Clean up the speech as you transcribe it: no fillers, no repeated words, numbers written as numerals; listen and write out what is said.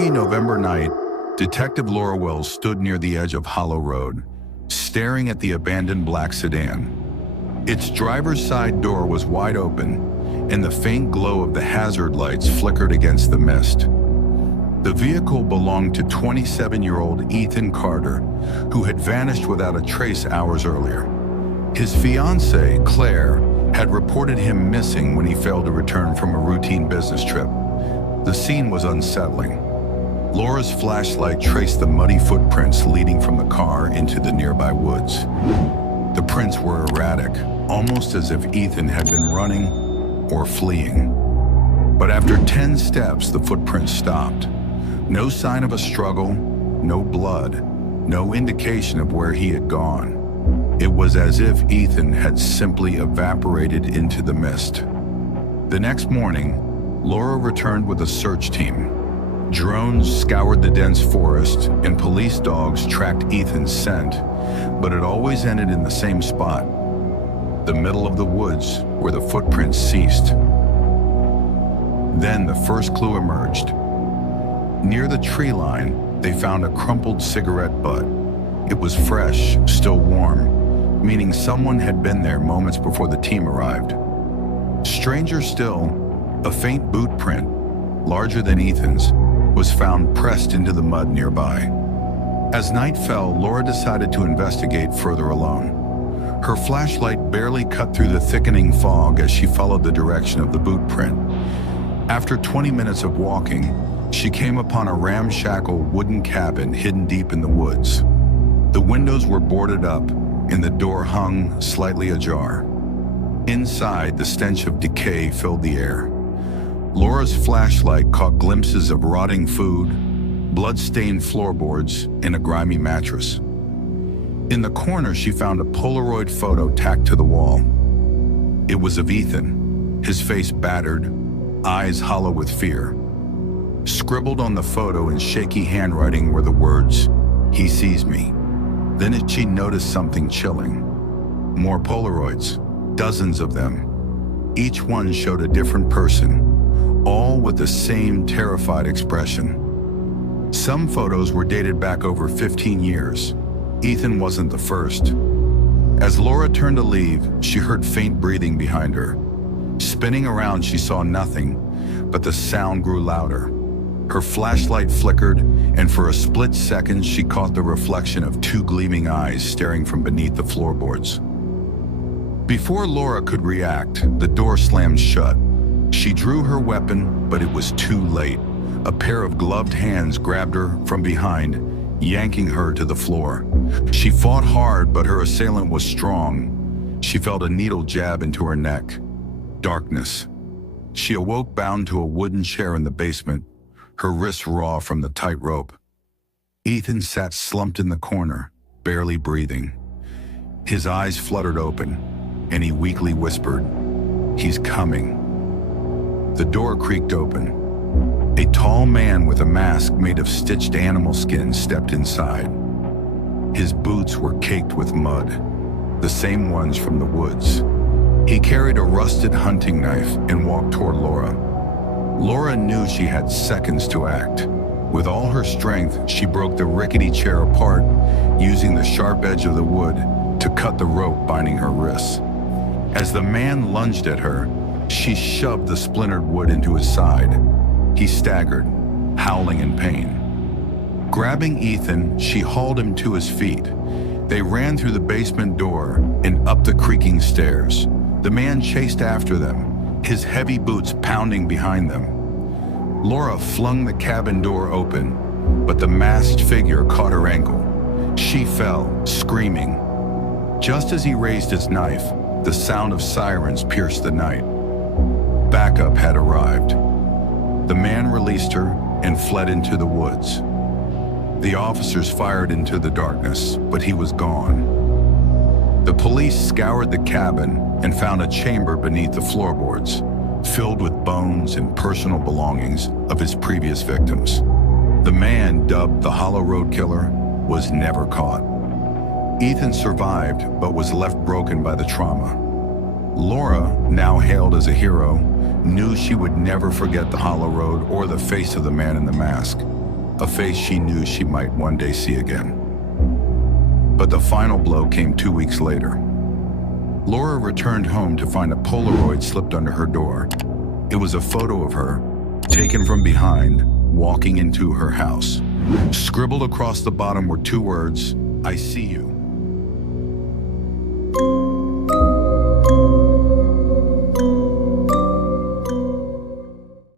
foggy November night, Detective Laura Wells stood near the edge of Hollow Road, staring at the abandoned black sedan. Its driver's side door was wide open, and the faint glow of the hazard lights flickered against the mist. The vehicle belonged to 27-year-old Ethan Carter, who had vanished without a trace hours earlier. His fiancée, Claire, had reported him missing when he failed to return from a routine business trip. The scene was unsettling. Laura's flashlight traced the muddy footprints leading from the car into the nearby woods. The prints were erratic, almost as if Ethan had been running or fleeing. But after 10 steps, the footprints stopped. No sign of a struggle, no blood, no indication of where he had gone. It was as if Ethan had simply evaporated into the mist. The next morning, Laura returned with a search team. Drones scoured the dense forest, and police dogs tracked Ethan's scent, but it always ended in the same spot, the middle of the woods where the footprints ceased. Then the first clue emerged. Near the tree line, they found a crumpled cigarette butt. It was fresh, still warm, meaning someone had been there moments before the team arrived. Stranger still, a faint boot print, larger than Ethan's, was found pressed into the mud nearby. As night fell, Laura decided to investigate further alone. Her flashlight barely cut through the thickening fog as she followed the direction of the boot print. After 20 minutes of walking, she came upon a ramshackle wooden cabin hidden deep in the woods. The windows were boarded up, and the door hung slightly ajar. Inside, the stench of decay filled the air. Laura's flashlight caught glimpses of rotting food, blood-stained floorboards, and a grimy mattress. In the corner, she found a Polaroid photo tacked to the wall. It was of Ethan, his face battered, eyes hollow with fear. Scribbled on the photo in shaky handwriting were the words, "He sees me." Then she noticed something chilling. More Polaroids, dozens of them. Each one showed a different person, all with the same terrified expression. Some photos were dated back over 15 years. Ethan wasn't the first. As Laura turned to leave, she heard faint breathing behind her. Spinning around, she saw nothing, but the sound grew louder. Her flashlight flickered, and for a split second, she caught the reflection of two gleaming eyes staring from beneath the floorboards. Before Laura could react, the door slammed shut. She drew her weapon, but it was too late. A pair of gloved hands grabbed her from behind, yanking her to the floor. She fought hard, but her assailant was strong. She felt a needle jab into her neck. Darkness. She awoke bound to a wooden chair in the basement, her wrists raw from the tight rope. Ethan sat slumped in the corner, barely breathing. His eyes fluttered open, and he weakly whispered, "He's coming." The door creaked open. A tall man with a mask made of stitched animal skin stepped inside. His boots were caked with mud, the same ones from the woods. He carried a rusted hunting knife and walked toward Laura. Laura knew she had seconds to act. With all her strength, she broke the rickety chair apart, using the sharp edge of the wood to cut the rope binding her wrists. As the man lunged at her, she shoved the splintered wood into his side. He staggered, howling in pain. Grabbing Ethan, she hauled him to his feet. They ran through the basement door and up the creaking stairs. The man chased after them, his heavy boots pounding behind them. Laura flung the cabin door open, but the masked figure caught her ankle. She fell, screaming. Just as he raised his knife, the sound of sirens pierced the night. Backup had arrived. The man released her and fled into the woods. The officers fired into the darkness, but he was gone. The police scoured the cabin and found a chamber beneath the floorboards, filled with bones and personal belongings of his previous victims. The man, dubbed the Hollow Road Killer, was never caught. Ethan survived, but was left broken by the trauma. Laura, now hailed as a hero, knew she would never forget the Hollow Road or the face of the man in the mask. a face she knew she might one day see again. But the final blow came 2 weeks later. Laura returned home to find a Polaroid slipped under her door. It was a photo of her, taken from behind, walking into her house. Scribbled across the bottom were 2 words, "I see you."